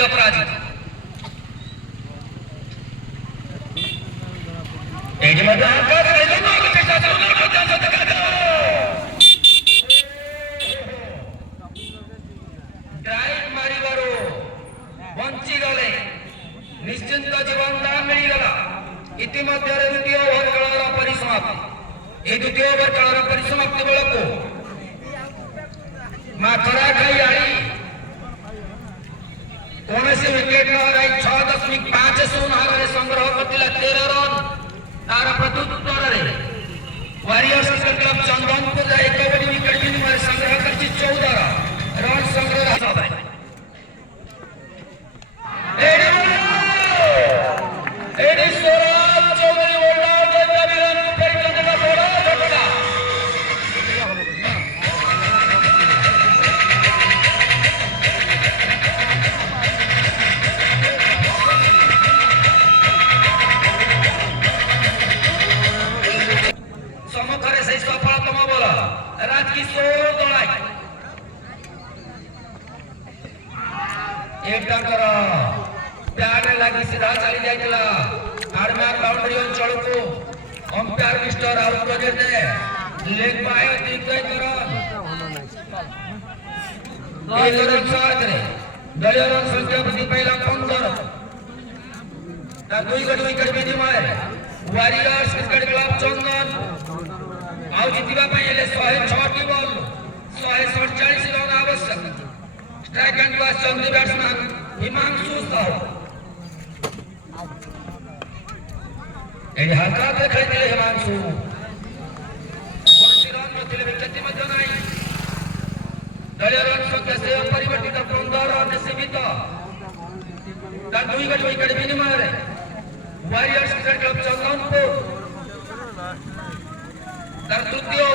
ଖେଳାଳି ଅପରାଜିତ। ଏଇଠି ମଧ୍ୟ ଡ୍ରାଇଭ ମାରିବାରୁ ବଞ୍ଚିଗଲେ, ନିଶ୍ଚିନ୍ତ ଜୀବନ ଦାନ ମିଳିଗଲା। ଇତିମଧ୍ୟରେ ଦ୍ୱିତୀୟ ଓଭର ଖେଳର ପରିସମାପ୍ତି। এই দ্বিতীয় ওভার খেলার পরিসমাপ্তি বেড়াকু মাথরা খাই আড়ি কৌশি উইকেট ন হরাই 6.50 হারে সংগ্রহ করছিল 13 রান। তার প্রত্যুত্তরে ওয়ারিয়র্স ক্রিকেট ক্লাব চন্দনপুর এক বড় উইকেট বিনিময়ে সংগ্রহ করছে 14 রান সংগ্রহ হবে। সম্মুখরে সেই সফলতম বল রাজকিশোর দলাই এটাকর প্যাডে লাগি সিধা চালি যাইতলা আরম্যান বাউন্ডারি অঞ্চলকু অম্পায়ার মিস্টার আউট করে লেগ বাই দিগ্গজ করন এই রান সাথে দলীয় রান সংখ্যা বৃদ্ধি পাইলা 15। তার 2 উইকেট বিনিময়ে ওয়ারিয়র্স ক্রিকেট ক্লাব চন্দন ଆଉ ଜିତିବା ପାଇଁ ହେଲେ 106ଟି ବଲ୍ 147 ରନ୍ ଆବଶ୍ୟକ। ଷ୍ଟ୍ରାଇକ୍ ଆଣ୍ଡ ଆସିଛନ୍ତି ବ୍ୟାଟ୍ସମ୍ୟାନ୍ ହିମାଂଶୁ ସାହୁ। ଏଠି ହାଲକାରେ ଖେଳିଥିଲେ ହିମାଂଶୁ, କୌଣସି ରନ୍ ନଥିଲେ ବି କ୍ଷତି ମଧ୍ୟ ନାହିଁ। ଦଳୀୟ ରନ୍ ସଂଖ୍ୟା ସେ ଅପରିବର୍ତ୍ତିତ 15 ରନ୍ ସୀମିତ। ତାର 2 ଉଇକେଟ୍ ବିନିମୟରେ ওয়ারিয়র্স ক্রিকেট ক্লাব চন্দনপুর তার তৃতীয়